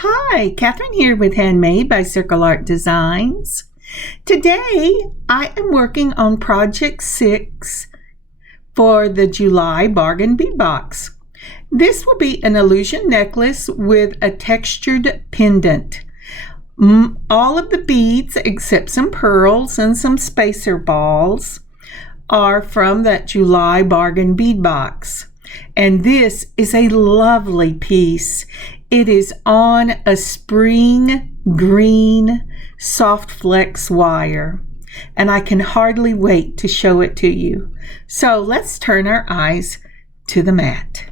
Hi, Kathryn here with Handmade by circleartdesigns. Today I am working on project 6 for the July Bargain Bead box. This will be an illusion necklace with a textured pendant. All of the beads except some pearls and some spacer balls are from that July Bargain Bead box. And this is a lovely piece. It is on a spring green soft flex wire, and I can hardly wait to show it to you. So let's turn our eyes to the mat.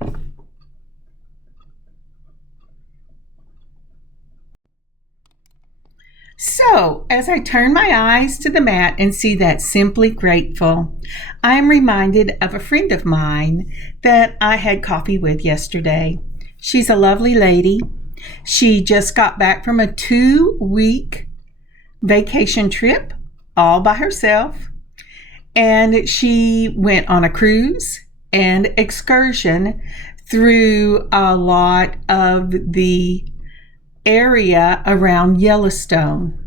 So, as I turn my eyes to the mat and see that Simply Grateful, I am reminded of a friend of mine that I had coffee with yesterday. She's a lovely lady. She just got back from a 2-week vacation trip all by herself, and she went on a cruise and excursion through a lot of the area around Yellowstone.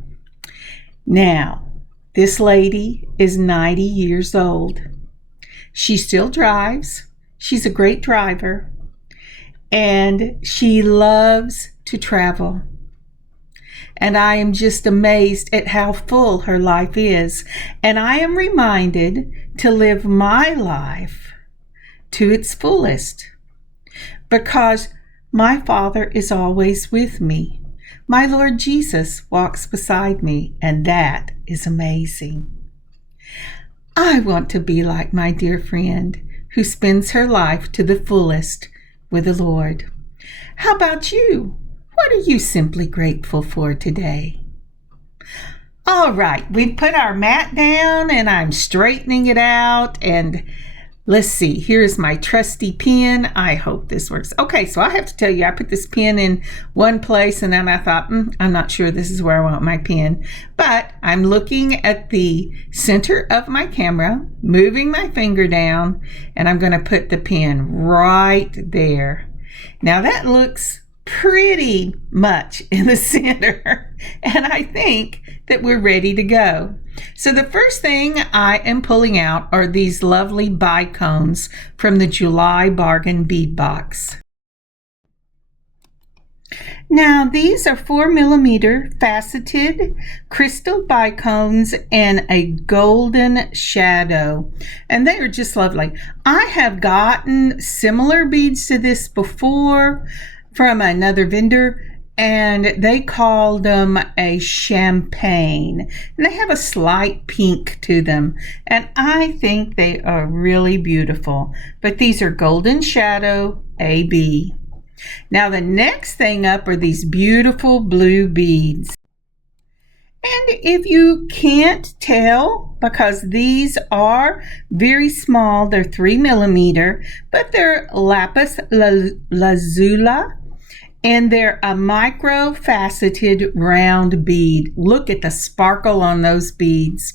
Now, this lady is 90 years old. She still drives. She's a great driver, and she loves to travel. And I am just amazed at how full her life is. And I am reminded to live my life to its fullest, because my Father is always with me. My Lord Jesus walks beside me, and that is amazing. I want to be like my dear friend who spends her life to the fullest with the Lord. How about you? What are you simply grateful for today? All right, we've put our mat down and I'm straightening it out, and let's see, here's my trusty pen. I hope this works. Okay, so I have to tell you, I put this pen in one place and then I thought, I'm not sure this is where I want my pen. But I'm looking at the center of my camera, moving my finger down, and I'm going to put the pen right there. Now that looks pretty much in the center, and I think that we're ready to go. So the first thing I am pulling out are these lovely bicones from the July Bargain Bead box. Now these are 4mm faceted crystal bicones and a golden shadow, and they are just lovely. I have gotten similar beads to this before from another vendor, and they called them a champagne, and they have a slight pink to them, and I think they are really beautiful. But these are golden shadow AB. Now the next thing up are these beautiful blue beads. And if you can't tell, because these are very small, they're 3mm, but they're Lapus Lazuli, and they're a micro faceted round bead. Look at the sparkle on those beads,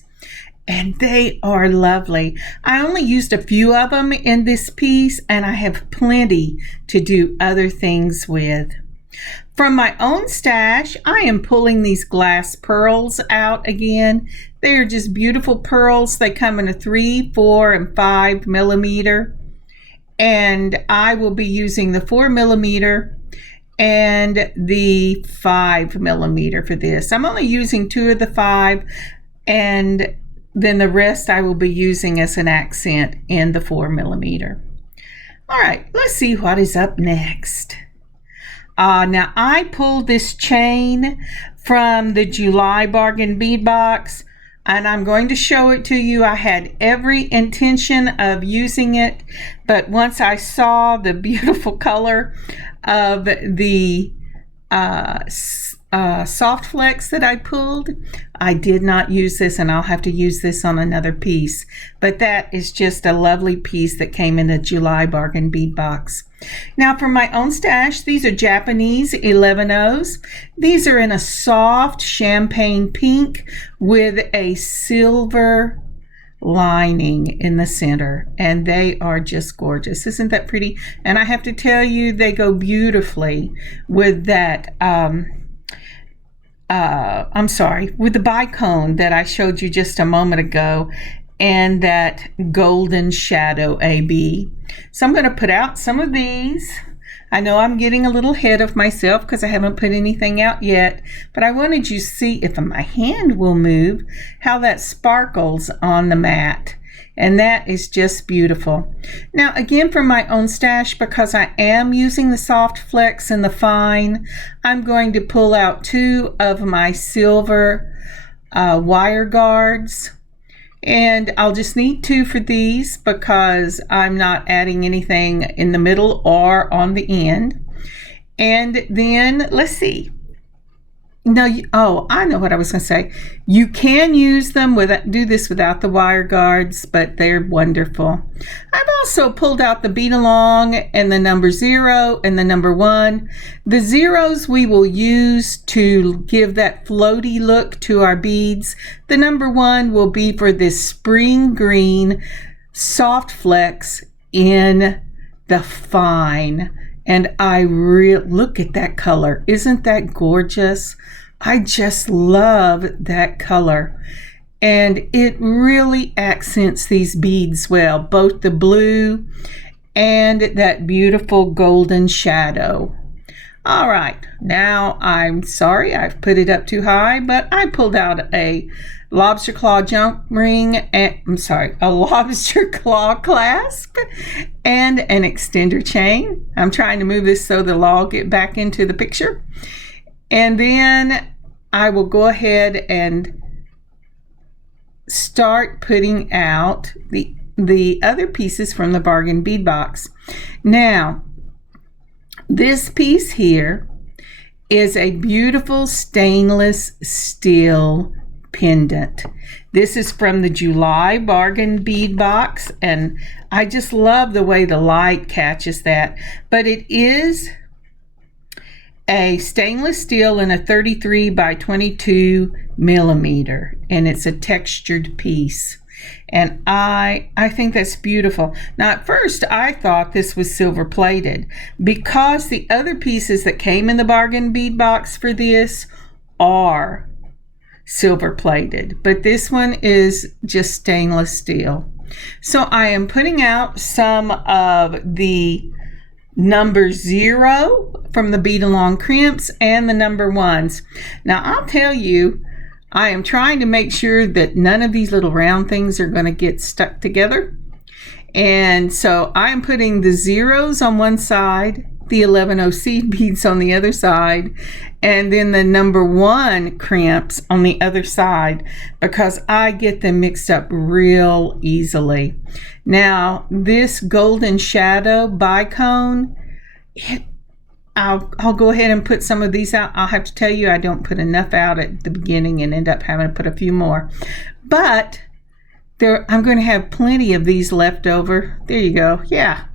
and they are lovely. I only used a few of them in this piece, and I have plenty to do other things with. From my own stash, I am pulling these glass pearls out again. They are just beautiful pearls. They come in a 3, 4, and 5mm, and I will be using the 4mm and the 5mm for this. I'm only using 2 of the 5, and then the rest I will be using as an accent in the 4mm. All right, let's see what is up next. Now I pulled this chain from the July Bargain Bead box, and I'm going to show it to you. I had every intention of using it, but once I saw the beautiful color of the soft flex that I pulled, I did not use this, and I'll have to use this on another piece. But that is just a lovely piece that came in a July Bargain Bead box. Now for my own stash, these are Japanese 11-0s. These are in a soft champagne pink with a silver lining in the center, and they are just gorgeous. Isn't that pretty? And I have to tell you, they go beautifully with that with the bicone that I showed you just a moment ago, and that golden shadow AB. So I'm going to put out some of these. I know I'm getting a little ahead of myself because I haven't put anything out yet, but I wanted you to see, if my hand will move, how that sparkles on the mat. And that is just beautiful. Now, again, for my own stash, because I am using the soft flex and the fine, I'm going to pull out 2 of my silver wire guards. And I'll just need 2 for these because I'm not adding anything in the middle or on the end. And then, let's see. No, I know what I was going to say. You can use them do this without the wire guards, but they're wonderful. I've also pulled out the bead along and the number 0 and the number 1. The zeros we will use to give that floaty look to our beads. The number 1 will be for this spring green soft flex in the fine. And look at that color. Isn't that gorgeous? I just love that color. And it really accents these beads well, both the blue and that beautiful golden shadow. All right, now I'm sorry I've put it up too high, but I pulled out a lobster claw jump ring, a lobster claw clasp and an extender chain. I'm trying to move this so they'll all get back into the picture. And then I will go ahead and start putting out the other pieces from the bargain bead box. Now, this piece here is a beautiful stainless steel pendant. This is from the July Bargain Bead box, and I just love the way the light catches that. But it is a stainless steel in a 33 by 22 millimeter, and it's a textured piece. And I think that's beautiful. Now, at first, I thought this was silver plated because the other pieces that came in the bargain bead box for this are silver plated, but this one is just stainless steel. So I am putting out some of the number 0 from the bead along crimps and the number 1s. Now, I'll tell you, I am trying to make sure that none of these little round things are going to get stuck together. And so I'm putting the 0s on one side, the 11 seed beads on the other side, and then the number 1 crimps on the other side because I get them mixed up real easily. Now, this golden shadow bicone, I'll go ahead and put some of these out. I'll have to tell you, I don't put enough out at the beginning and end up having to put a few more. But I'm going to have plenty of these left over. There you go. Yeah.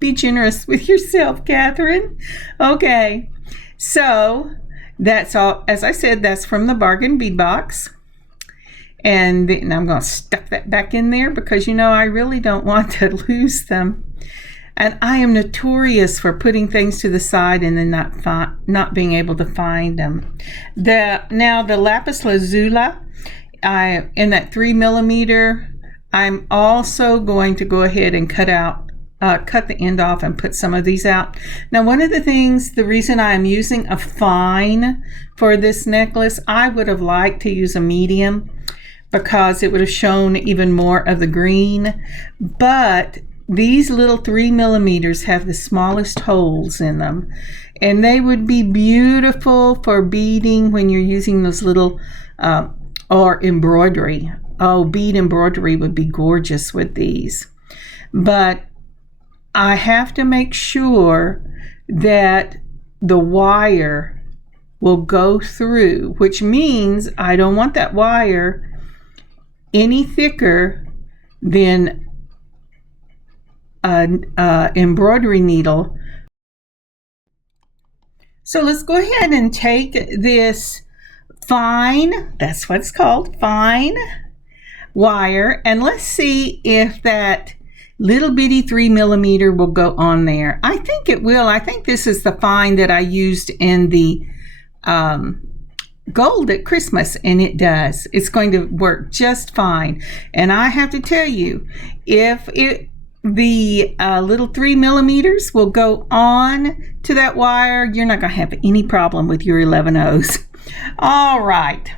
Be generous with yourself, Kathryn. Okay. So that's all. As I said, that's from the bargain bead box. And then I'm going to stuff that back in there because, I really don't want to lose them. And I am notorious for putting things to the side and then not being able to find them. Now the Lapus Lazuli, in that 3 millimeter, I'm also going to go ahead and cut the end off and put some of these out. Now, one of the reason I am using a fine for this necklace, I would have liked to use a medium because it would have shown even more of the green, but these little 3 millimeters have the smallest holes in them, and they would be beautiful for beading when you're using those little, or embroidery. Oh, bead embroidery would be gorgeous with these. But I have to make sure that the wire will go through, which means I don't want that wire any thicker than an embroidery needle. So let's go ahead and take this fine, that's what it's called, fine wire, and let's see if that little bitty 3mm will go on there. I think it will. I think this is the find that I used in the gold at Christmas, and it does. It's going to work just fine. And I have to tell you, if the little 3mm will go on to that wire, you're not going to have any problem with your 11/0s. All right.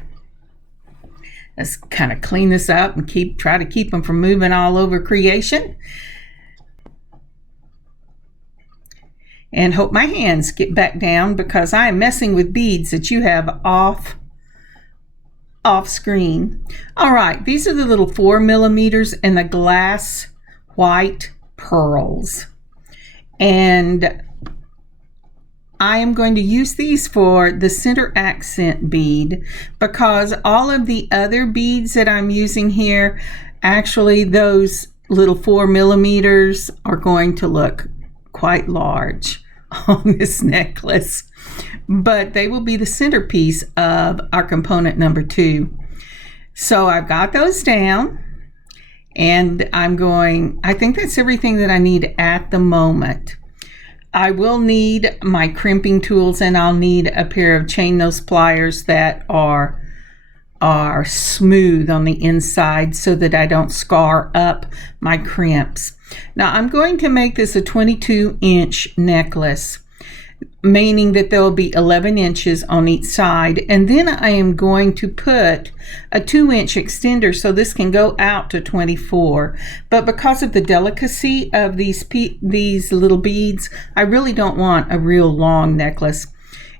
Let's kind of clean this up and try to keep them from moving all over creation. And hope my hands get back down, because I am messing with beads that you have off screen. All right, these are the little 4mm and the glass white pearls. And I am going to use these for the center accent bead, because all of the other beads that I'm using here, actually those little 4mm are going to look quite large on this necklace, but they will be the centerpiece of our component number 2. So I've got those down, and I think that's everything that I need at the moment. I will need my crimping tools, and I'll need a pair of chain nose pliers that are smooth on the inside so that I don't scar up my crimps. Now I'm going to make this a 22-inch necklace, meaning that there will be 11 inches on each side, and then I am going to put a 2-inch extender so this can go out to 24. But because of the delicacy of these little beads, I really don't want a real long necklace.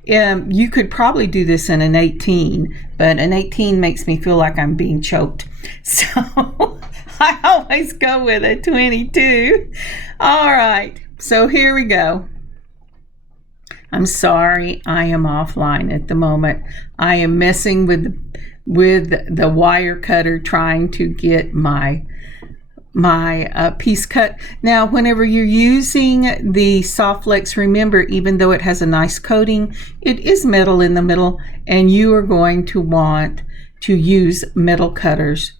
You could probably do this in an 18, but an 18 makes me feel like I'm being choked, so I always go with a 22. All right, so here we go. I'm sorry, I am offline at the moment. I am messing with the wire cutter, trying to get my piece cut. Now, whenever you're using the Soft Flex, remember, even though it has a nice coating, it is metal in the middle, and you are going to want to use metal cutters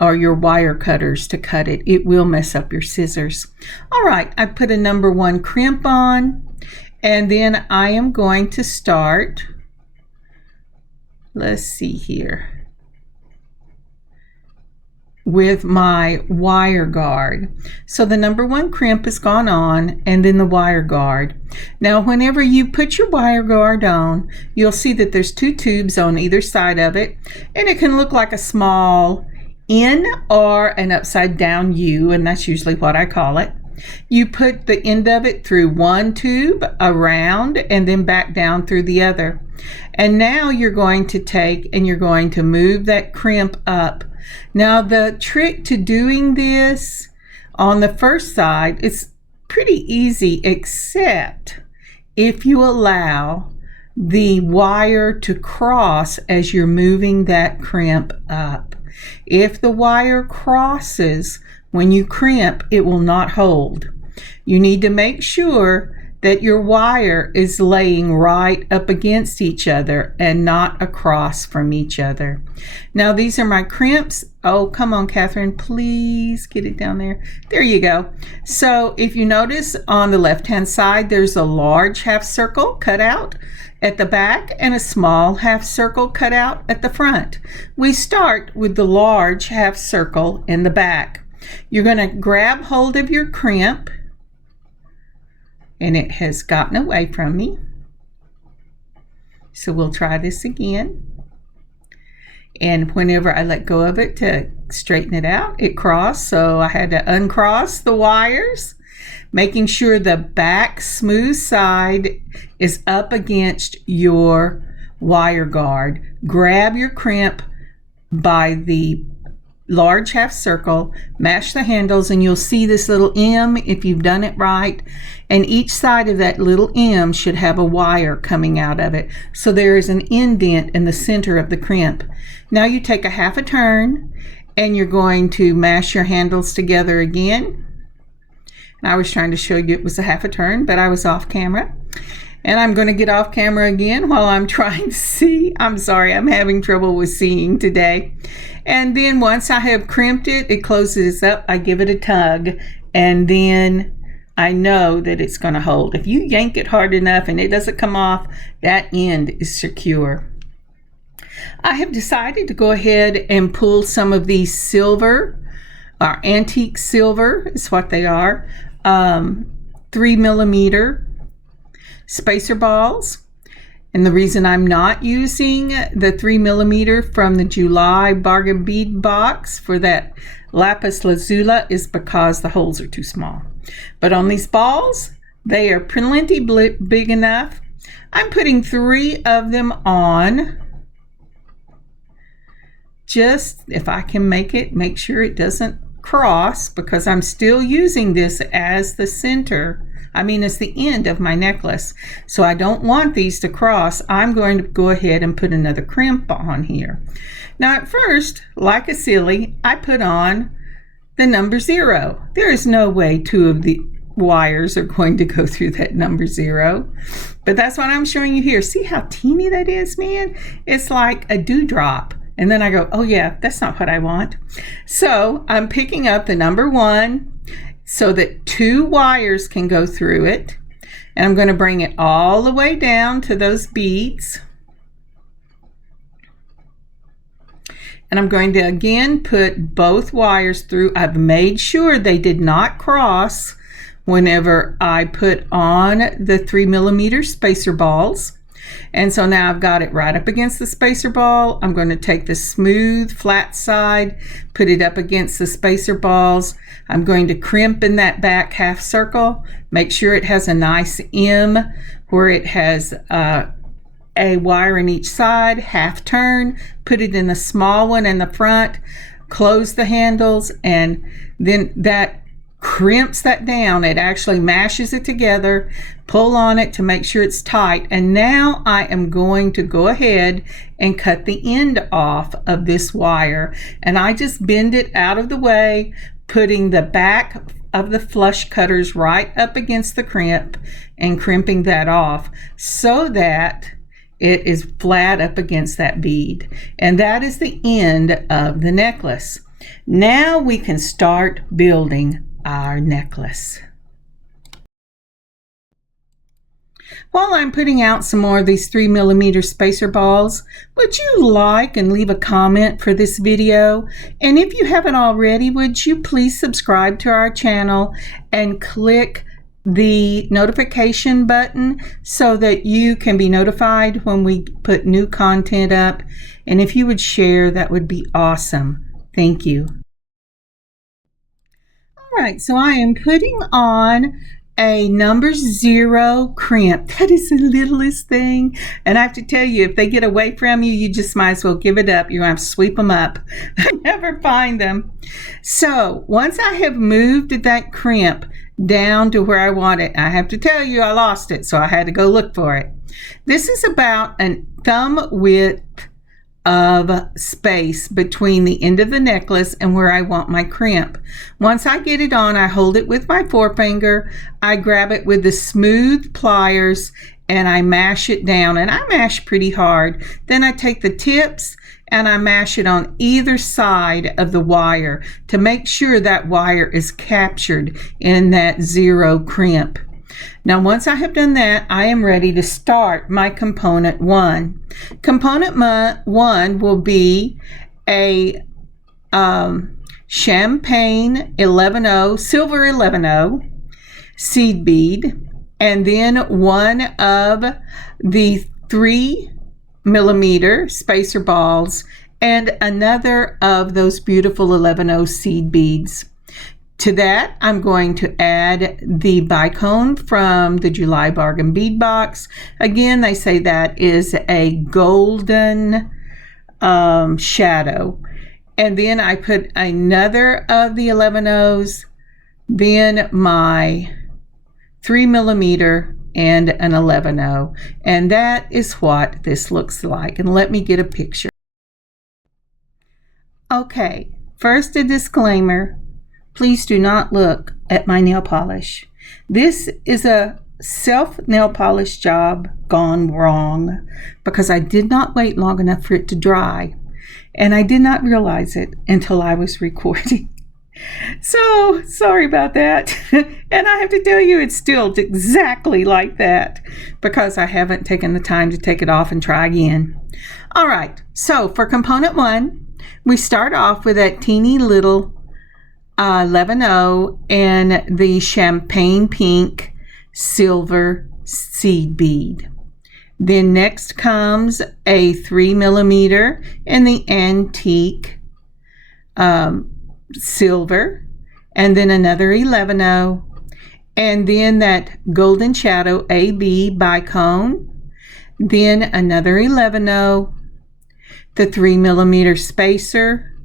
or your wire cutters to cut it. It will mess up your scissors. All right, I put a number 1 crimp on. And then I am going to start, let's see here, with my wire guard. So the number 1 crimp has gone on, and then the wire guard. Now whenever you put your wire guard on, you'll see that there's 2 tubes on either side of it, and it can look like a small N or an upside down U, and that's usually what I call it. You put the end of it through one tube, around, and then back down through the other. And now you're going to take and you're going to move that crimp up. Now the trick to doing this on the first side is pretty easy, except if you allow the wire to cross as you're moving that crimp up. If the wire crosses when you crimp, it will not hold. You need to make sure that your wire is laying right up against each other and not across from each other. Now these are my crimps. Oh, come on, Kathryn, please get it down there. There you go. So if you notice on the left-hand side, there's a large half circle cut out at the back and a small half circle cut out at the front. We start with the large half circle in the back. You're going to grab hold of your crimp, and it has gotten away from me. So we'll try this again. And whenever I let go of it to straighten it out, it crossed. So I had to uncross the wires, making sure the back smooth side is up against your wire guard. Grab your crimp by the large half circle, mash the handles, and you'll see this little M if you've done it right, and each side of that little M should have a wire coming out of it, so there is an indent in the center of the crimp. Now you take a half a turn and you're going to mash your handles together again. And I was trying to show you it was a half a turn, but I was off camera. And I'm going to get off camera again while I'm trying to see. I'm sorry, I'm having trouble with seeing today. And then once I have crimped it, it closes up. I give it a tug, and then I know that it's going to hold. If you yank it hard enough and it doesn't come off, that end is secure. I have decided to go ahead and pull some of these silver, or antique silver is what they are, 3mm spacer balls. And the reason I'm not using the 3mm from the July Bargain Bead box for that Lapus Lazuli is because the holes are too small. But on these balls, they are plenty big enough. I'm putting 3 of them on. Just, if I can make sure it doesn't cross, because I'm still using this as the center. As the end of my necklace. So I don't want these to cross. I'm going to go ahead and put another crimp on here. Now at first, like a silly, I put on the number 0. There is no way 2 of the wires are going to go through that number 0. But that's what I'm showing you here. See how teeny that is, man? It's like a dewdrop. And then I go, oh yeah, that's not what I want. So I'm picking up the number 1 so that 2 wires can go through it. And I'm going to bring it all the way down to those beads. And I'm going to again put both wires through. I've made sure they did not cross whenever I put on the 3mm spacer balls. And so now I've got it right up against the spacer ball. I'm going to take the smooth flat side, put it up against the spacer balls. I'm going to crimp in that back half circle, make sure it has a nice M where it has a wire in each side, half turn, put it in the small one in the front, close the handles, and then that crimps that down. It actually mashes it together, pull on it to make sure it's tight. And now I am going to go ahead and cut the end off of this wire. And I just bend it out of the way, putting the back of the flush cutters right up against the crimp and crimping that off so that it is flat up against that bead. And that is the end of the necklace. Now we can start building our necklace. While I'm putting out some more of these 3mm spacer balls, would you like and leave a comment for this video? And if you haven't already, would you please subscribe to our channel and click the notification button so that you can be notified when we put new content up? And if you would share, that would be awesome. Thank you. All right, so I am putting on a number 0 crimp. That is the littlest thing. And I have to tell you, if they get away from you, you just might as well give it up. You're going to have to sweep them up. I never find them. So once I have moved that crimp down to where I want it, I have to tell you, I lost it. So I had to go look for it. This is about a thumb width of space between the end of the necklace and where I want my crimp. Once I get it on, I hold it with my forefinger, I grab it with the smooth pliers, and I mash it down, and I mash pretty hard. Then I take the tips and I mash it on either side of the wire to make sure that wire is captured in that 0 crimp. Now once I have done that, I am ready to start my component 1. Component 1 will be a champagne 11-0, silver 11-0 seed bead, and then one of the 3mm spacer balls and another of those beautiful 11-0 seed beads. To that, I'm going to add the bicone from the July Bargain Bead box. Again, they say that is a golden shadow. And then I put another of the 11-0s, then my 3mm and an 11-0. And that is what this looks like. And let me get a picture. Okay, first a disclaimer. Please do not look at my nail polish. This is a self nail polish job gone wrong because I did not wait long enough for it to dry, and I did not realize it until I was recording. So sorry about that. And I have to tell you, it's still exactly like that because I haven't taken the time to take it off and try again. All right, so for component 1, we start off with that teeny little 11-0 and the champagne pink silver seed bead. Then next comes a 3mm in the antique silver, and then another 11-0, and then that golden shadow AB bicone, then another 11-0, the 3mm spacer,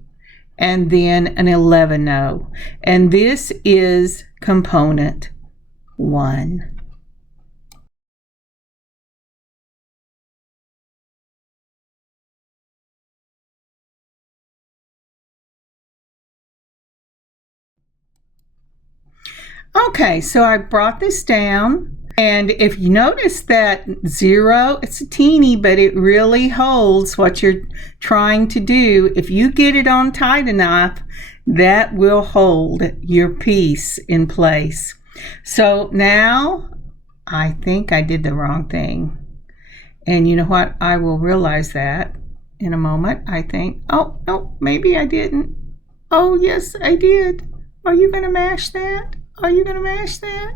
and then an 11-0. And this is component 1. Okay, so I brought this down, and if you notice that 0, it's a teeny, but it really holds what you're trying to do. If you get it on tight enough, that will hold your piece in place. So now I think I did the wrong thing. And you know what? I will realize that in a moment. I think, oh, no, maybe I didn't. Oh, yes, I did. Are you going to mash that? Are you going to mash that?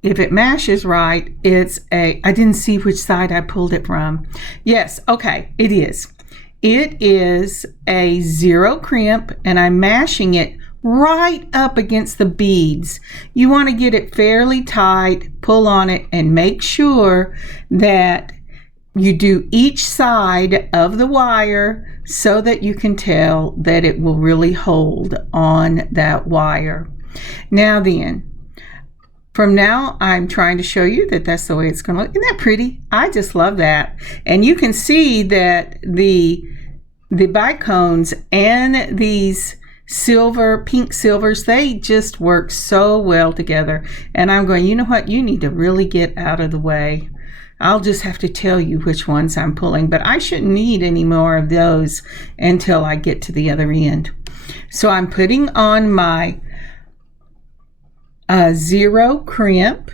If it mashes right, it's I didn't see which side I pulled it from. Yes, okay, it is. It is a 0 crimp, and I'm mashing it right up against the beads. You want to get it fairly tight, pull on it, and make sure that you do each side of the wire so that you can tell that it will really hold on that wire. Now then, from now I'm trying to show you that that's the way it's going to look. Isn't that pretty? I just love that. And you can see that the bicones and these pink silvers, they just work so well together. And I'm going, you know what? You need to really get out of the way. I'll just have to tell you which ones I'm pulling, but I shouldn't need any more of those until I get to the other end. So I'm putting on my 0 crimp,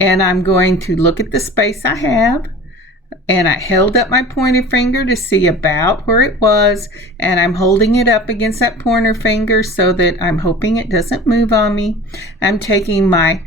and I'm going to look at the space I have, and I held up my pointer finger to see about where it was, and I'm holding it up against that pointer finger so that I'm hoping it doesn't move on me. I'm taking my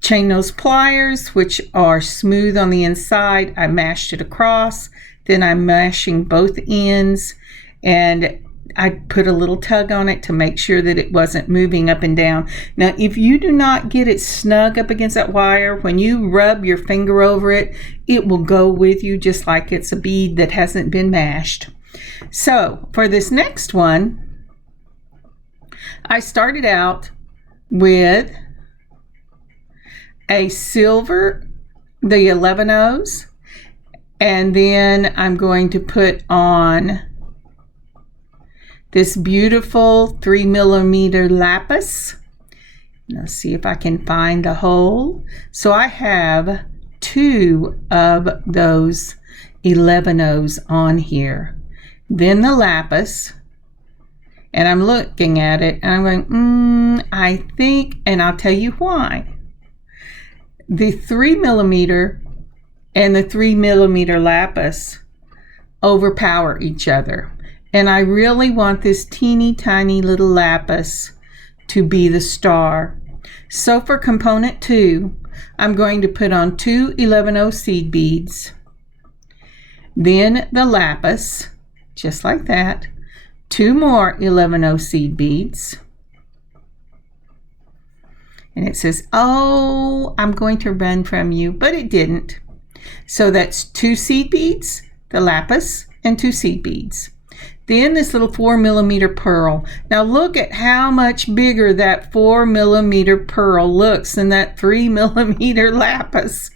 chain nose pliers, which are smooth on the inside. I mashed it across, then I'm mashing both ends, and I put a little tug on it to make sure that it wasn't moving up and down. Now, if you do not get it snug up against that wire, when you rub your finger over it, it will go with you just like it's a bead that hasn't been mashed. So for this next one, I started out with a silver, the 11-0s, and then I'm going to put on this beautiful 3mm lapis. Let's see if I can find the hole. So I have 2 of those 11-0s on here. Then the lapis, and I'm looking at it and I'm going, I think, and I'll tell you why. The 3mm and the 3mm lapis overpower each other. And I really want this teeny tiny little lapis to be the star. So for component 2, I'm going to put on 2 11-0 seed beads, then the lapis, just like that, 2 more 11-0 seed beads, and it says, oh, I'm going to run from you, but it didn't. So that's 2 seed beads, the lapis, and 2 seed beads. Then this little 4mm pearl. Now look at how much bigger that 4mm pearl looks than that 3mm lapis.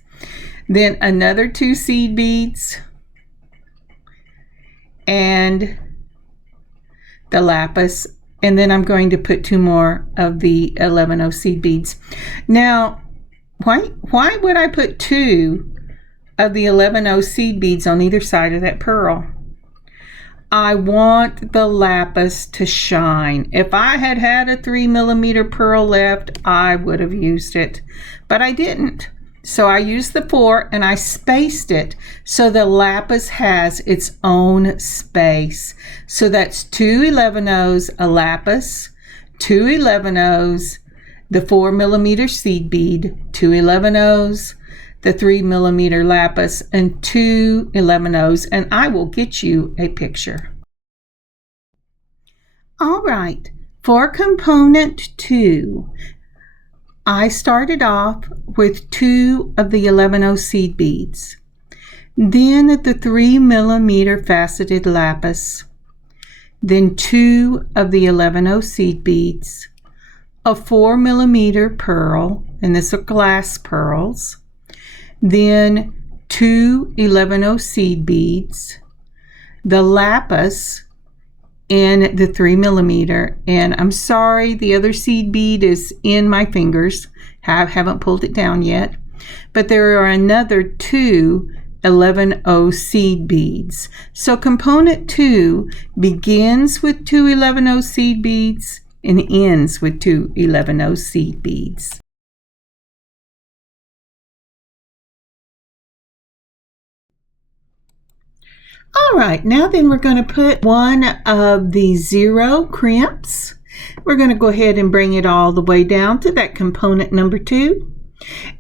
Then another 2 seed beads and the lapis And then I'm going to put 2 more of the 11O seed beads. Now, why would I put 2 of the 11O seed beads on either side of that pearl? I want the lapis to shine. If I had had a 3mm pearl left, I would have used it, but I didn't. So I used the 4 and I spaced it so the lapis has its own space. So that's 2 11Os, a lapis, 2 11Os, the 4mm seed bead, 2 11Os, the 3mm lapis, and 2 11Os, and I will get you a picture. All right, for component 2, I started off with 2 of the 11O seed beads, then the 3mm faceted lapis, then 2 of the 11O seed beads, a 4mm pearl, and these are glass pearls, then 2 11O seed beads, the lapis in the 3mm, and I'm sorry the other seed bead is in my fingers. I haven't pulled it down yet, but there are another 2 11O seed beads. So component 2 begins with 2 11O seed beads and ends with 2 11O seed beads. All right, now then we're going to put 1 of the 0 crimps. We're going to go ahead and bring it all the way down to that component number 2.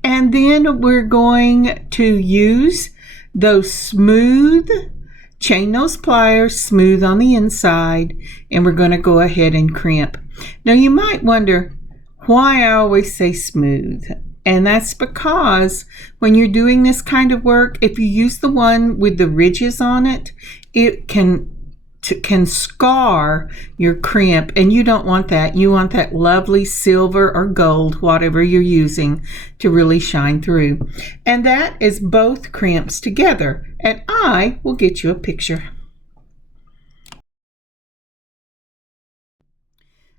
And then we're going to use those smooth chain nose pliers, smooth on the inside, and we're going to go ahead and crimp. Now you might wonder why I always say smooth. And that's because when you're doing this kind of work, if you use the one with the ridges on it, it can scar your crimp, and you don't want that. You want that lovely silver or gold, whatever you're using, to really shine through. And that is both crimps together, and I will get you a picture.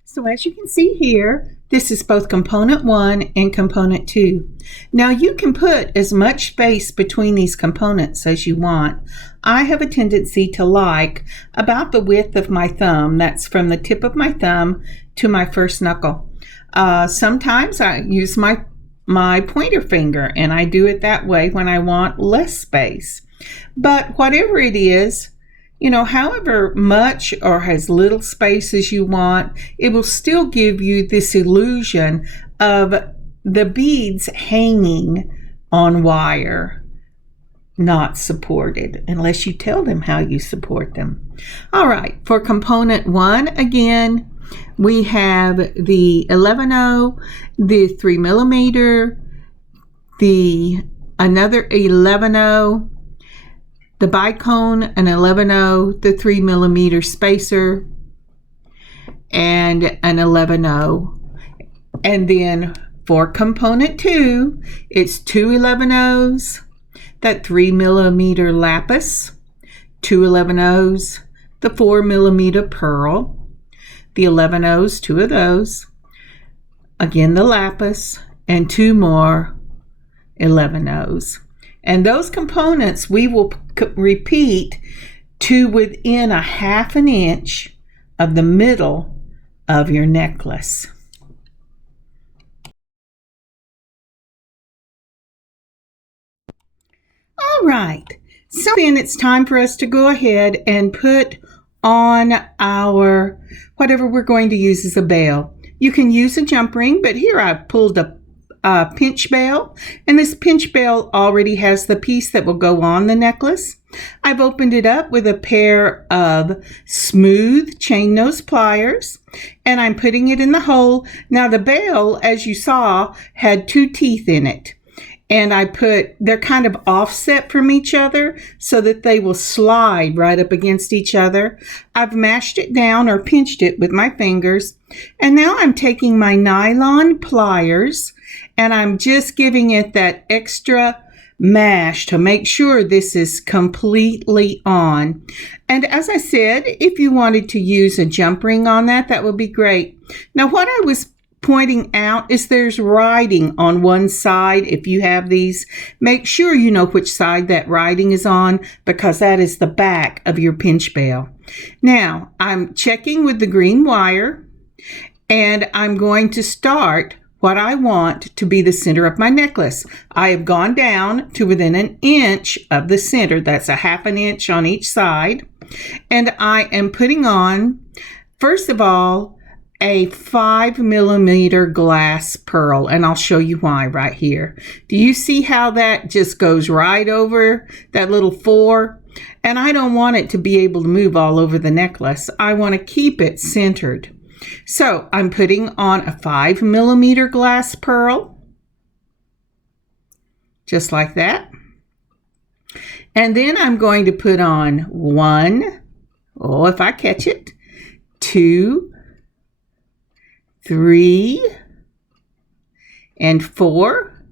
So as you can see here, this is both component 1 and component 2. Now you can put as much space between these components as you want. I have a tendency to like about the width of my thumb. That's from the tip of my thumb to my first knuckle. Sometimes I use my pointer finger, and I do it that way when I want less space. But whatever it is, you know, however much or as little space as you want, it will still give you this illusion of the beads hanging on wire, not supported, unless you tell them how you support them. All right, for component 1, again, we have the 11O, the 3mm, another 11O, the bicone, an 11O, the 3mm spacer, and an 11O. And then for component 2, it's 2 11Os, that 3mm lapis, 2 11Os, the 4mm pearl, the 11Os, 2 of those, again the lapis, and 2 more 11Os. And those components we will repeat to within a 1/2 inch of the middle of your necklace. All right, so then it's time for us to go ahead and put on our, whatever we're going to use as a bail. You can use a jump ring, but here I've pulled a pinch bail, and this pinch bail already has the piece that will go on the necklace. I've opened it up with a pair of smooth chain nose pliers, and I'm putting it in the hole. Now the bail, as you saw, had 2 teeth in it, and they're kind of offset from each other so that they will slide right up against each other. I've mashed it down or pinched it with my fingers, and now I'm taking my nylon pliers and I'm just giving it that extra mash to make sure this is completely on. And as I said, if you wanted to use a jump ring on that, that would be great. Now, what I was pointing out is there's writing on one side. If you have these, make sure you know which side that writing is on, because that is the back of your pinch bell. Now, I'm checking with the green wire, and I'm going to start what I want to be the center of my necklace. I have gone down to within an inch of the center. That's a ½ an inch on each side. And I am putting on, first of all, a 5mm glass pearl, and I'll show you why right here. Do you see how that just goes right over that little 4? And I don't want it to be able to move all over the necklace. I want to keep it centered. So I'm putting on a 5mm glass pearl, just like that. And then I'm going to put on 1, oh, if I catch it, 2, 3, and 4,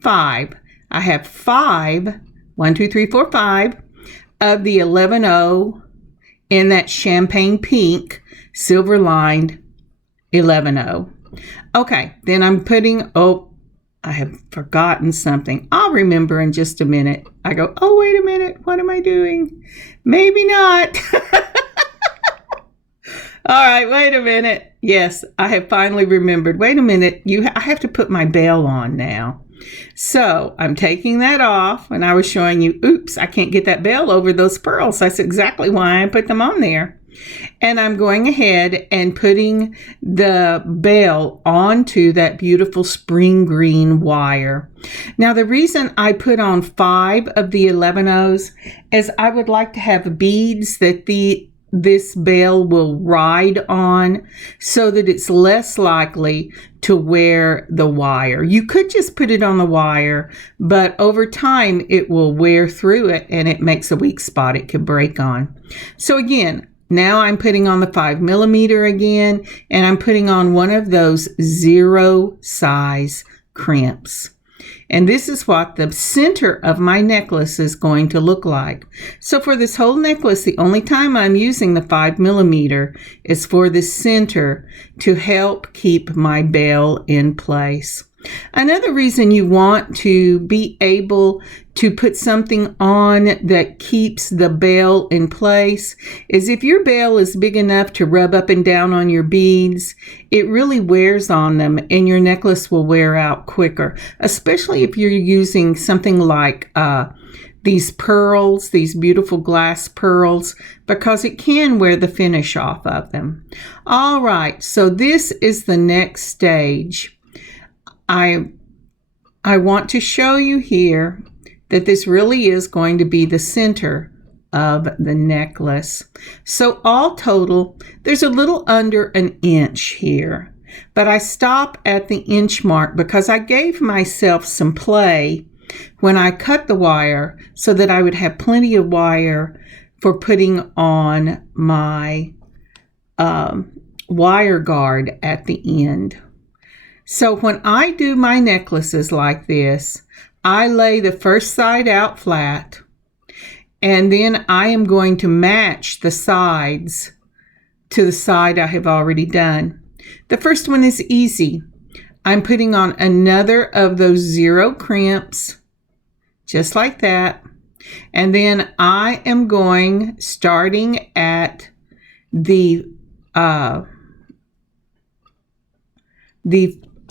5. I have 5, 1, 2, 3, 4, 5 of the 11-0 in that champagne pink silver lined 11-0. Okay, then I'm putting, oh, I have forgotten something. I'll remember in just a minute. I go, oh, wait a minute. What am I doing? Maybe not. All right, wait a minute. Yes, I have finally remembered. Wait a minute. I have to put my bell on now. So I'm taking that off, and I was showing you, oops, I can't get that bell over those pearls. That's exactly why I put them on there. And I'm going ahead and putting the bell onto that beautiful spring green wire. Now, the reason I put on 5 of the 11-0s is I would like to have beads that this bell will ride on, so that it's less likely to wear the wire. You could just put it on the wire, but over time it will wear through it, and it makes a weak spot it could break on. So again, now I'm putting on the 5mm again, and I'm putting on one of those 0 size crimps. And this is what the center of my necklace is going to look like. So for this whole necklace, the only time I'm using the 5mm is for the center to help keep my bell in place. Another reason you want to be able to put something on that keeps the bell in place is if your bell is big enough to rub up and down on your beads, it really wears on them and your necklace will wear out quicker, especially if you're using something like these pearls, these beautiful glass pearls, because it can wear the finish off of them. All right, so this is the next stage. I want to show you here that this really is going to be the center of the necklace. So all total, there's a little under an inch here, but I stop at the inch mark because I gave myself some play when I cut the wire so that I would have plenty of wire for putting on my wire guard at the end. So when I do my necklaces like this, I lay the first side out flat, and then I am going to match the sides to the side I have already done. The first one is easy. I'm putting on another of those 0 crimps, just like that. And then I am going, starting at the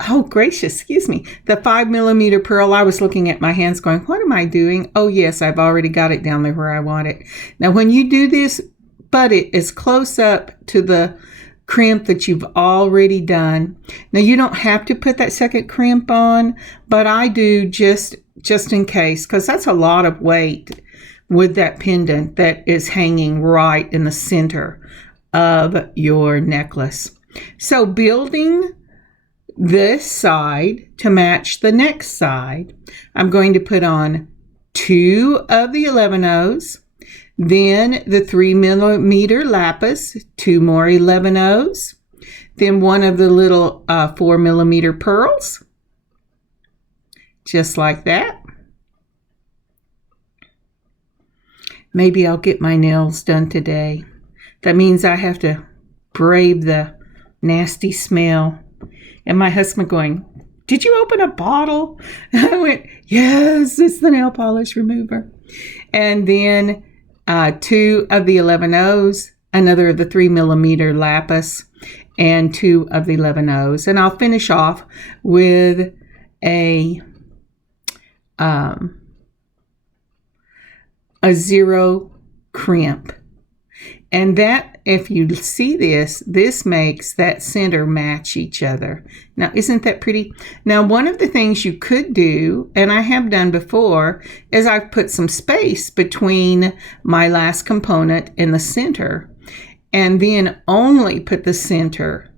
oh gracious, excuse me, the 5mm pearl. I was looking at my hands going, what am I doing? Oh yes, I've already got it down there where I want it. Now when you do this, butt it as close up to the crimp that you've already done. Now you don't have to put that second crimp on, but I do just in case, because that's a lot of weight with that pendant that is hanging right in the center of your necklace. So building this side to match the next side, I'm going to put on 2 of the 11-0s, then the 3mm lapis, 2 more 11-0s, then one of the little 4mm pearls, just like that. Maybe I'll get my nails done today. That means I have to brave the nasty smell. And my husband going, "Did you open a bottle?" I went, "Yes, it's the nail polish remover." And then 2 of the 11Os, another of the 3mm lapis, and 2 of the 11Os. And I'll finish off with a 0 crimp. And that, if you see this makes that center match each other. Now, isn't that pretty? Now, one of the things you could do, and I have done before, is I've put some space between my last component and the center, and then only put the center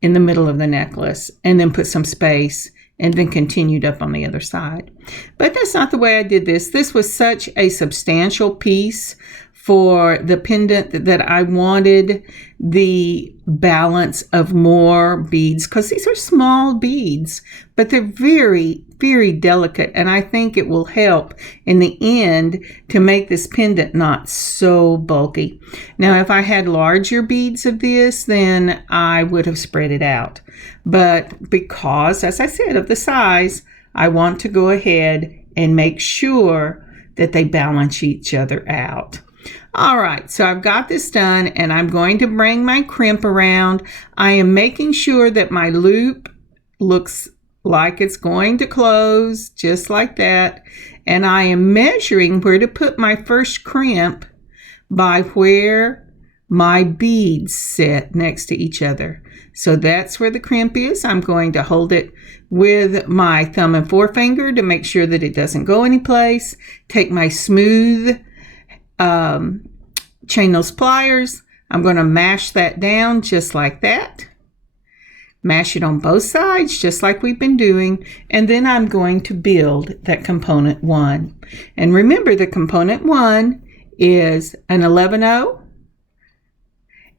in the middle of the necklace, and then put some space, and then continued up on the other side. But that's not the way I did this. This was such a substantial piece for the pendant that I wanted the balance of more beads, because these are small beads, but they're very, very delicate, and I think it will help in the end to make this pendant not so bulky. Now, if I had larger beads of this, then I would have spread it out. But because, as I said, of the size, I want to go ahead and make sure that they balance each other out. All right, so I've got this done, and I'm going to bring my crimp around. I am making sure that my loop looks like it's going to close, just like that. And I am measuring where to put my first crimp by where my beads sit next to each other. So that's where the crimp is. I'm going to hold it with my thumb and forefinger to make sure that it doesn't go anyplace. Take my smooth chain nose pliers. I'm going to mash that down just like that. Mash it on both sides just like we've been doing. And then I'm going to build that component 1. And remember, the component 1 is an 11O,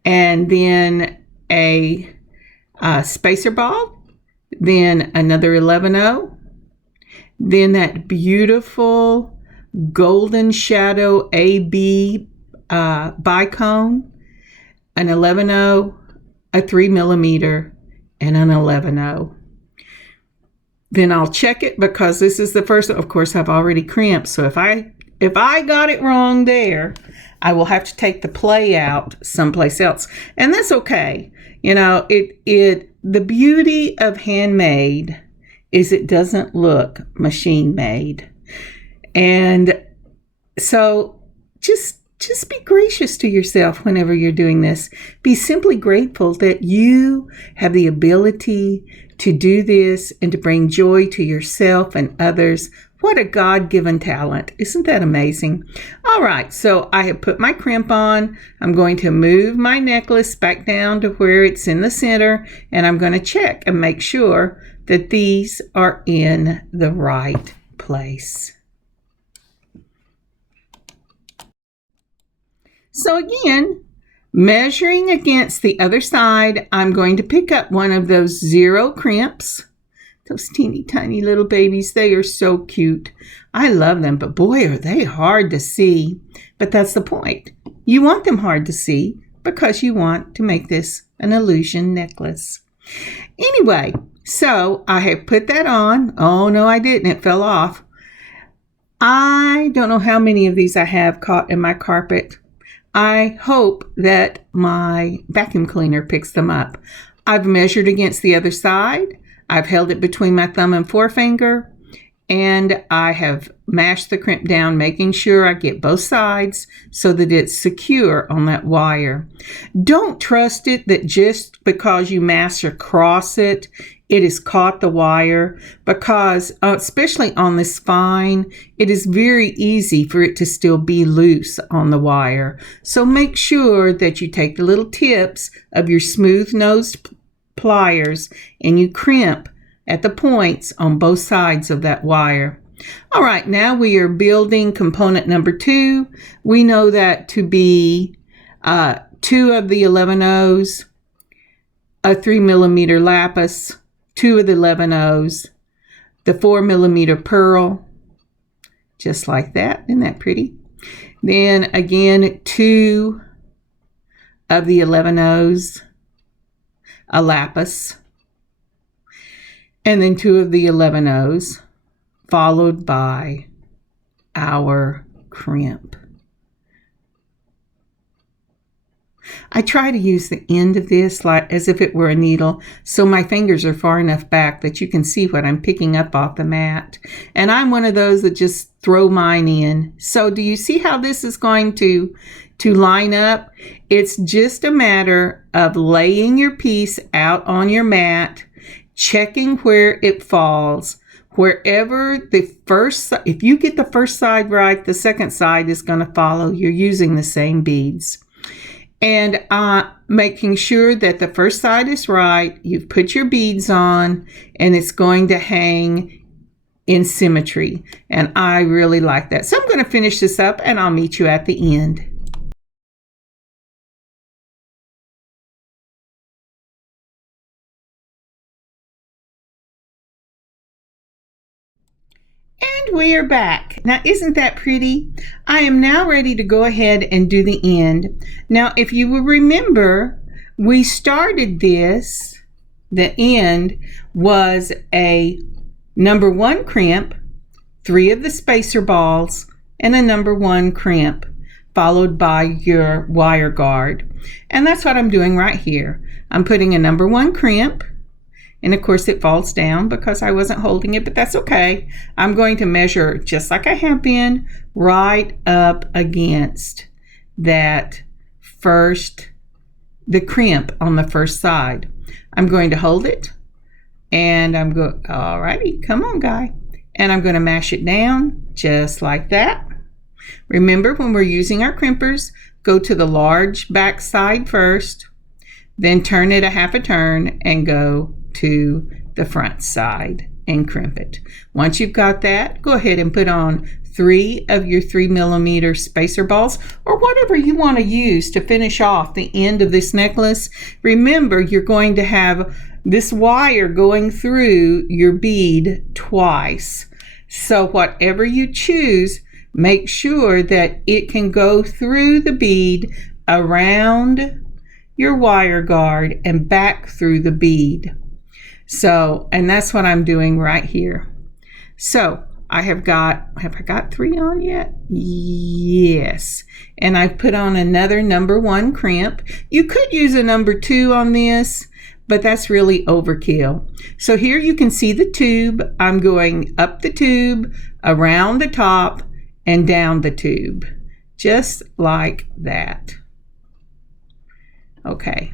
and then a spacer ball, then another 11O, then that beautiful golden shadow AB bicone, an 11O, a 3mm, and an 11O. Then I'll check it, because this is the first. Of course, I've already crimped, so if I got it wrong there, I will have to take the play out someplace else, and that's okay. You know, the beauty of handmade is it doesn't look machine made. And so just be gracious to yourself whenever you're doing this. Be simply grateful that you have the ability to do this and to bring joy to yourself and others. What a God-given talent. Isn't that amazing? All right, so I have put my crimp on. I'm going to move my necklace back down to where it's in the center, and I'm going to check and make sure that these are in the right place. So again, measuring against the other side, I'm going to pick up one of those 0 crimps. Those teeny tiny little babies, they are so cute. I love them, but boy, are they hard to see. But that's the point. You want them hard to see because you want to make this an illusion necklace. Anyway, so I have put that on. Oh, no, I didn't. It fell off. I don't know how many of these I have caught in my carpet. I hope that my vacuum cleaner picks them up. I've measured against the other side. I've held it between my thumb and forefinger, and I have mashed the crimp down, making sure I get both sides so that it's secure on that wire. Don't trust it that just because you mash across it, it has caught the wire, because especially on this fine, it is very easy for it to still be loose on the wire. So make sure that you take the little tips of your smooth-nosed pliers and you crimp at the points on both sides of that wire. All right, now we are building component number 2. We know that to be 2 of the 11Os, a 3mm lapis, 2 of the 11Os, the 4mm pearl, just like that. Isn't that pretty? Then again, 2 of the 11 O's, a lapis, and then 2 of the 11 O's, followed by our crimp. I try to use the end of this like as if it were a needle, so my fingers are far enough back that you can see what I'm picking up off the mat. And I'm one of those that just throw mine in. So do you see how this is going to line up? It's just a matter of laying your piece out on your mat, checking where it falls. Wherever the first, if you get the first side right, the second side is going to follow. You're using the same beads. And making sure that the first side is right, you've put your beads on, and it's going to hang in symmetry. And I really like that. So I'm going to finish this up, and I'll meet you at the end. And we are back. Now, isn't that pretty? I am now ready to go ahead and do the end. Now, if you will remember, we started this, the end was a number 1 crimp, 3 of the spacer balls, and a number 1 crimp, followed by your wire guard. And that's what I'm doing right here. I'm putting a number 1 crimp, and of course it falls down because I wasn't holding it, but that's okay. I'm going to measure just like I have been, right up against that the crimp on the first side. I'm going to hold it, and I'm going, alrighty, come on guy. And I'm going to mash it down just like that. Remember, when we're using our crimpers, go to the large back side first, then turn it a half a turn and go to the front side and crimp it. Once you've got that, go ahead and put on 3 of your 3mm spacer balls, or whatever you want to use to finish off the end of this necklace. Remember, you're going to have this wire going through your bead twice. So whatever you choose, make sure that it can go through the bead, around your wire guard, and back through the bead. So, and that's what I'm doing right here. So I have I got 3 on yet? Yes. And I've put on another number 1 crimp. You could use a number 2 on this, but that's really overkill. So here you can see the tube. I'm going up the tube, around the top, and down the tube, just like that. Okay.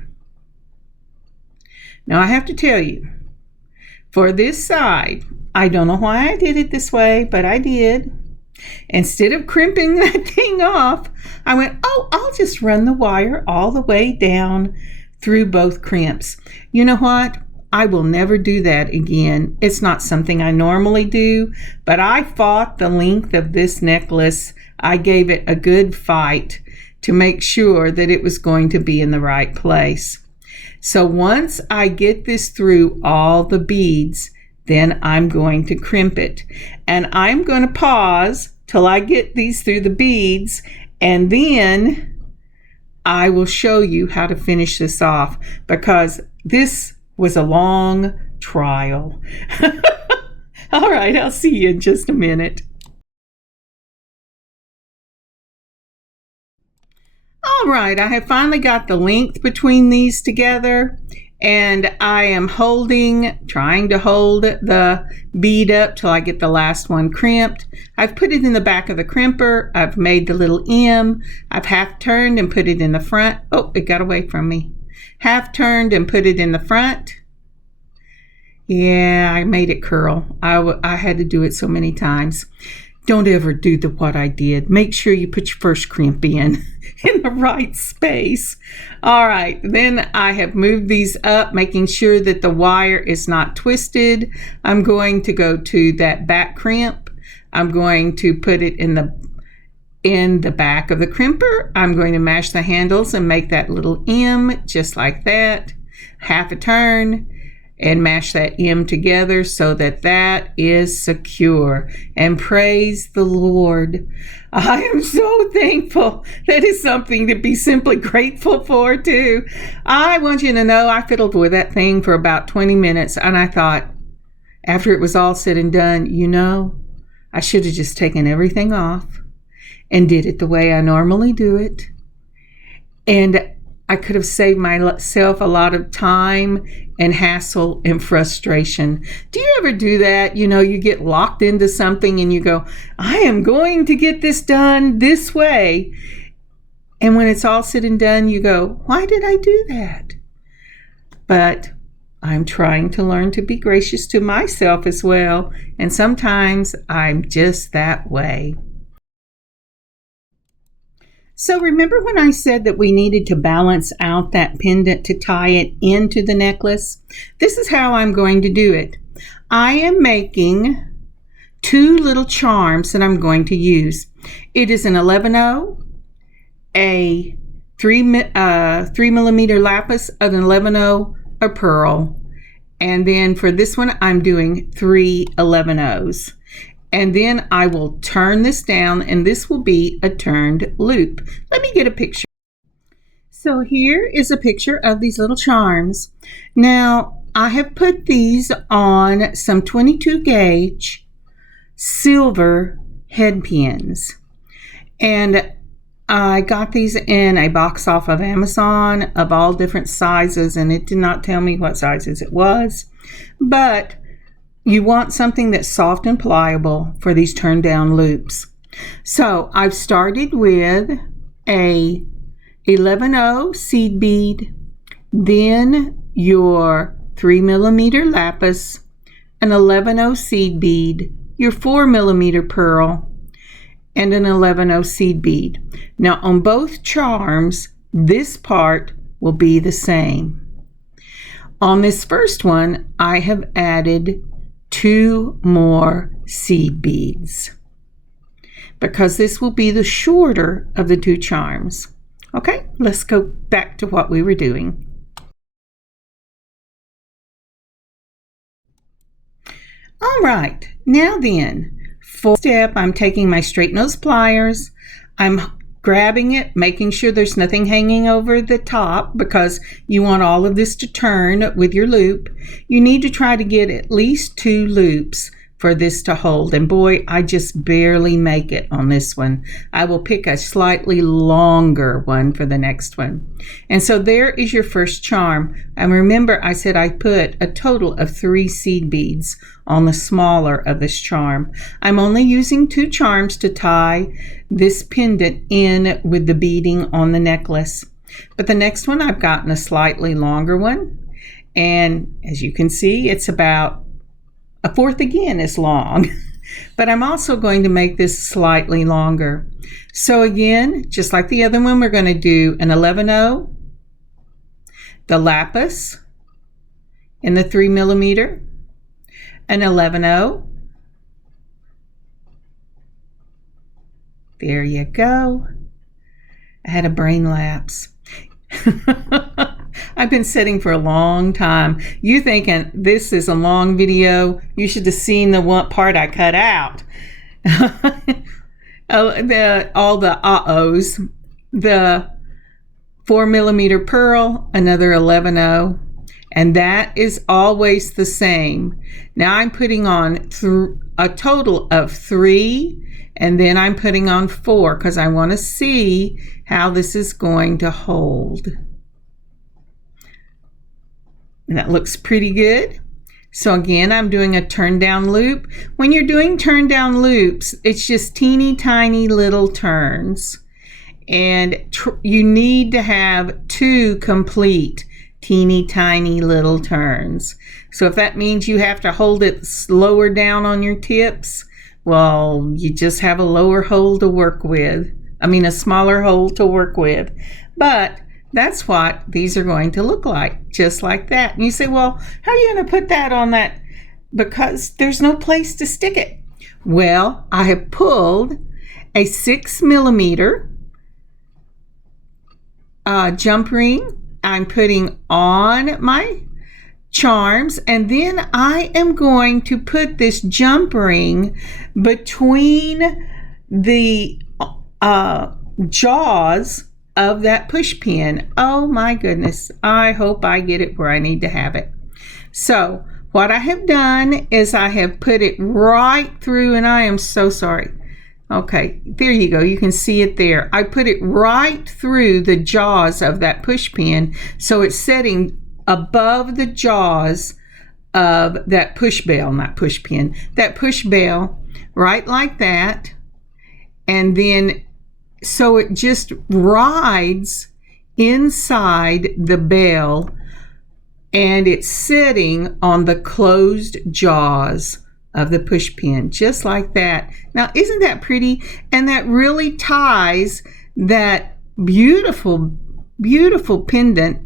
Now I have to tell you, for this side, I don't know why I did it this way, but I did. Instead of crimping that thing off, I went, I'll just run the wire all the way down through both crimps. You know what? I will never do that again. It's not something I normally do, but I fought the length of this necklace. I gave it a good fight to make sure that it was going to be in the right place. So once I get this through all the beads, then I'm going to crimp it. And I'm going to pause till I get these through the beads, and then I will show you how to finish this off, because this was a long trial. All right, I'll see you in just a minute. All right, I have finally got the length between these together, and I am trying to hold the bead up till I get the last one crimped. I've put it in the back of the crimper. I've made the little M. I've half turned and put it in the front. Oh, it got away from me. Half turned and put it in the front. Yeah, I made it curl. I had to do it so many times. Don't ever do what I did. Make sure you put your first crimp in the right space. All right, then I have moved these up, making sure that the wire is not twisted. I'm going to go to that back crimp. I'm going to put it in the back of the crimper. I'm going to mash the handles and make that little M just like that. Half a turn. and mash that M together so that that is secure. And praise the Lord. I am so thankful. That is something to be simply grateful for too. I want you to know I fiddled with that thing for about 20 minutes, and I thought, after it was all said and done, you know, I should have just taken everything off and did it the way I normally do it. And I could have saved myself a lot of time and hassle and frustration. Do you ever do that? You know, you get locked into something and you go, I am going to get this done this way. And when it's all said and done, you go, why did I do that? But I'm trying to learn to be gracious to myself as well. And sometimes I'm just that way. So remember when I said that we needed to balance out that pendant to tie it into the necklace? This is how I'm going to do it. I am making 2 little charms that I'm going to use. It is an 11-0, a 3 millimeter lapis, an 11-0, a pearl. And then for this one, I'm doing 3 11-0s. And then I will turn this down, and this will be a turned loop. Let me get a picture. So here is a picture of these little charms. Now, I have put these on some 22 gauge silver head pins. And I got these in a box off of Amazon of all different sizes, and it did not tell me what sizes it was. But you want something that's soft and pliable for these turn down loops. So I've started with a 11-0 seed bead, then your 3 millimeter lapis, an 11-0 seed bead, your 4 millimeter pearl, and an 11-0 seed bead. Now on both charms, this part will be the same. On this first one, I have added 2 more seed beads because this will be the shorter of the 2 charms. Okay, let's go back to what we were doing. All right, now then, for step, I'm taking my straight nose pliers. I'm grabbing it, making sure there's nothing hanging over the top because you want all of this to turn with your loop. You need to try to get at least 2 loops for this to hold. And boy, I just barely make it on this one. I will pick a slightly longer one for the next one. And so there is your first charm. And remember, I said I put a total of 3 seed beads on the smaller of this charm. I'm only using 2 charms to tie this pendant in with the beading on the necklace. But the next one, I've gotten a slightly longer one. And as you can see, it's about 1/4 again as long. But I'm also going to make this slightly longer. So again, just like the other one, we're going to do an 11-0, the lapis in the 3 millimeter, an 11-0. There you go. I had a brain lapse. I've been sitting for a long time. You thinking this is a long video? You should have seen the one part I cut out. All the uh-ohs. The 4 millimeter pearl, another 11-0, and that is always the same. Now I'm putting on a total of 3, and then I'm putting on 4 because I want to see how this is going to hold. And that looks pretty good. So again, I'm doing a turn down loop. When you're doing turn down loops, it's just teeny tiny little turns. And you need to have 2 complete teeny tiny little turns. So if that means you have to hold it lower down on your tips, well, you just have a lower hole to work with. I mean, a smaller hole to work with. But that's what these are going to look like, just like that. And you say, well, how are you going to put that on that? Because there's no place to stick it. Well, I have pulled a 6 millimeter jump ring. I'm putting on my charms, and then I am going to put this jump ring between the jaws of that push pin. Oh my goodness, I hope I get it where I need to have it. So what I have done is I have put it right through, and I am so sorry. Okay, there you go. You can see it there. I put it right through the jaws of that push pin, so it's setting above the jaws of that push bell, not push pin, that push bell, right like that. And then, so it just rides inside the bell, and it's sitting on the closed jaws of the push pin, just like that. Now, isn't that pretty? And that really ties that beautiful, beautiful pendant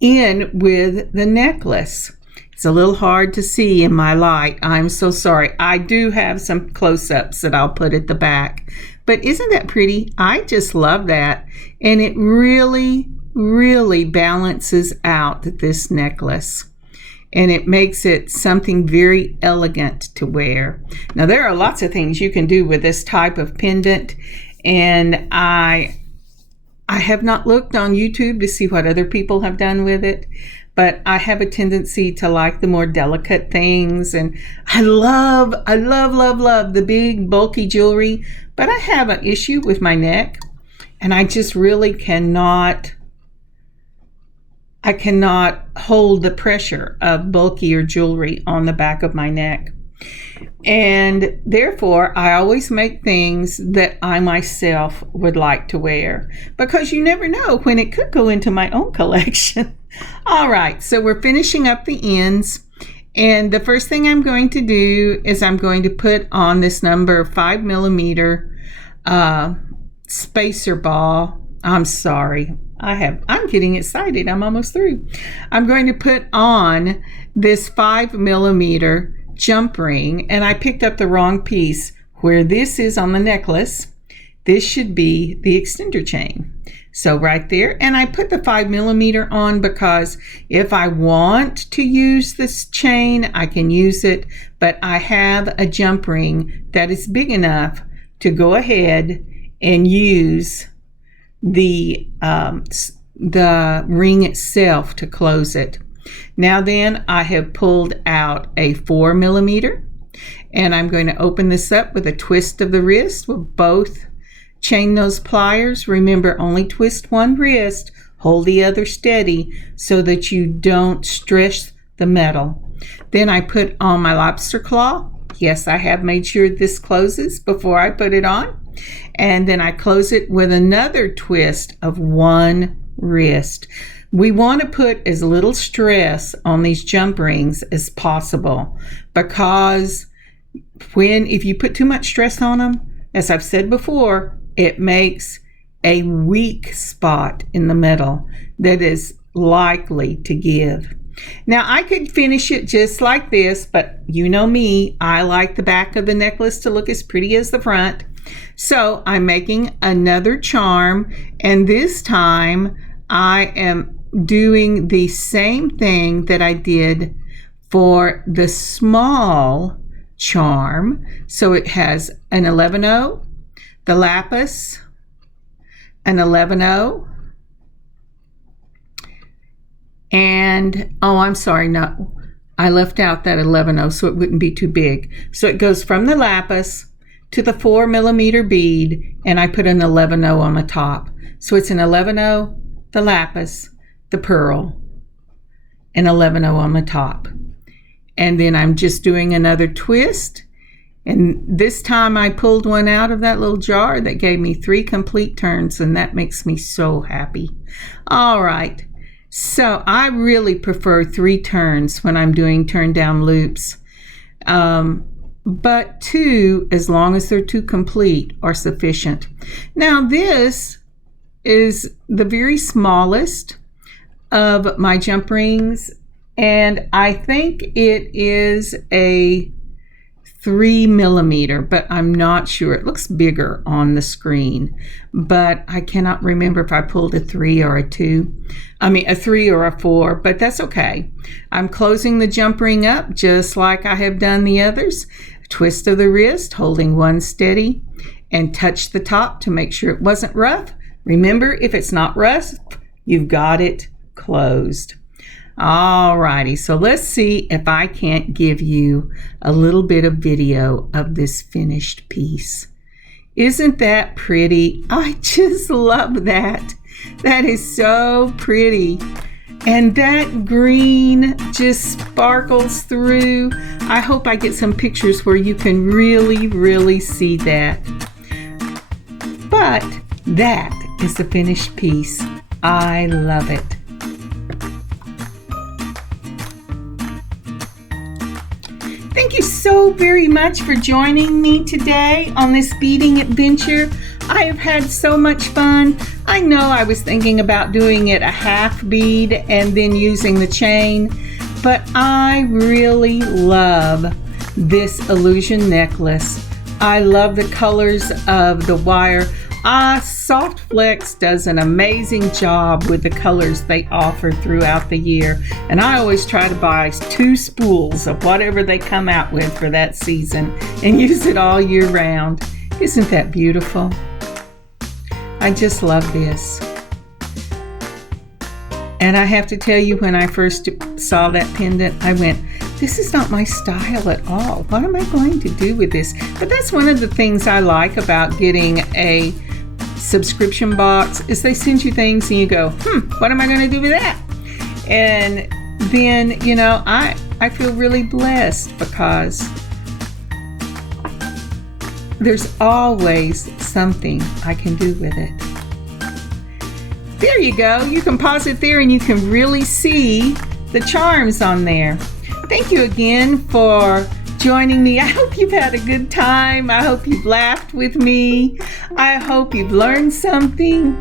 in with the necklace. It's a little hard to see in my light. I'm so sorry. I do have some close-ups that I'll put at the back. But isn't that pretty? I just love that. And it really, really balances out this necklace. And it makes it something very elegant to wear. Now, there are lots of things you can do with this type of pendant, and I have not looked on YouTube to see what other people have done with it, but I have a tendency to like the more delicate things, and I love the big bulky jewelry, but I have an issue with my neck, and I just really cannot hold the pressure of bulkier jewelry on the back of my neck. And therefore, I always make things that I myself would like to wear, because you never know when it could go into my own collection. All right, so we're finishing up the ends. And the first thing I'm going to do is I'm going to put on this number 5mm spacer ball. I'm sorry. I'm getting excited. I'm almost through. I'm going to put on this 5mm jump ring, and I picked up the wrong piece. Where this is on the necklace, this should be the extender chain. So right there, and I put the 5mm on because if I want to use this chain, I can use it, but I have a jump ring that is big enough to go ahead and use the ring itself to close it. Now then, I have pulled out a 4mm, and I'm going to open this up with a twist of the wrist with both chain nose pliers. Remember, only twist one wrist, hold the other steady so that you don't stress the metal. Then I put on my lobster claw. Yes, I have made sure this closes before I put it on. And then I close it with another twist of one wrist. We want to put as little stress on these jump rings as possible, because if you put too much stress on them, as I've said before, it makes a weak spot in the metal that is likely to give. Now, I could finish it just like this, but you know me, I like the back of the necklace to look as pretty as the front. So I'm making another charm, and this time I am doing the same thing that I did for the small charm. So it has an 11-0, the lapis, an 11-0, and I'm sorry, no, I left out that 11-0 so it wouldn't be too big. So it goes from the lapis to the 4mm bead, and I put an 11-0 on the top. So it's an 11-0, the lapis, the pearl, an 11-0 on the top. And then I'm just doing another twist, and this time I pulled one out of that little jar that gave me 3 complete turns, and that makes me so happy. All right, so I really prefer 3 turns when I'm doing turn down loops. But 2, as long as they're 2 complete, are sufficient. Now this is the very smallest of my jump rings, and I think it is a 3mm, but I'm not sure. It looks bigger on the screen, but I cannot remember if I pulled a 3 or a 2. A 3 or a 4, but that's okay. I'm closing the jump ring up just like I have done the others. Twist of the wrist, holding one steady, and touch the top to make sure it wasn't rough. Remember, if it's not rough, you've got it closed. Alrighty, so let's see if I can't give you a little bit of video of this finished piece. Isn't that pretty? I just love that. That is so pretty. And that green just sparkles through. I hope I get some pictures where you can really, really see that. But that is the finished piece. I love it. Thank you so very much for joining me today on this beading adventure. I have had so much fun. I know I was thinking about doing it a half bead and then using the chain, but I really love this illusion necklace. I love the colors of the wire. Soft Flex does an amazing job with the colors they offer throughout the year, and I always try to buy 2 spools of whatever they come out with for that season and use it all year round. Isn't that beautiful? I just love this. And I have to tell you, when I first saw that pendant, I went, this is not my style at all. What am I going to do with this? But that's one of the things I like about getting a subscription box, is they send you things and you go, what am I going to do with that? And then, I feel really blessed because there's always something I can do with it. There you go. You can pause it there and you can really see the charms on there. Thank you again for joining me. I hope you've had a good time. I hope you've laughed with me. I hope you've learned something.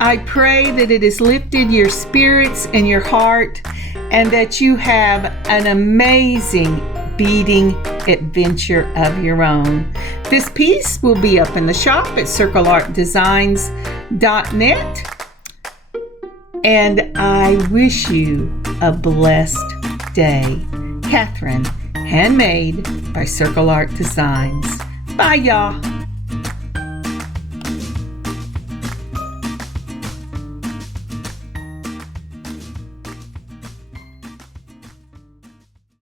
I pray that it has lifted your spirits and your heart, and that you have an amazing beading adventure of your own. This piece will be up in the shop at circleartdesigns.net. And I wish you a blessed day. Kathryn, Handmade by Circle Art Designs. Bye, y'all.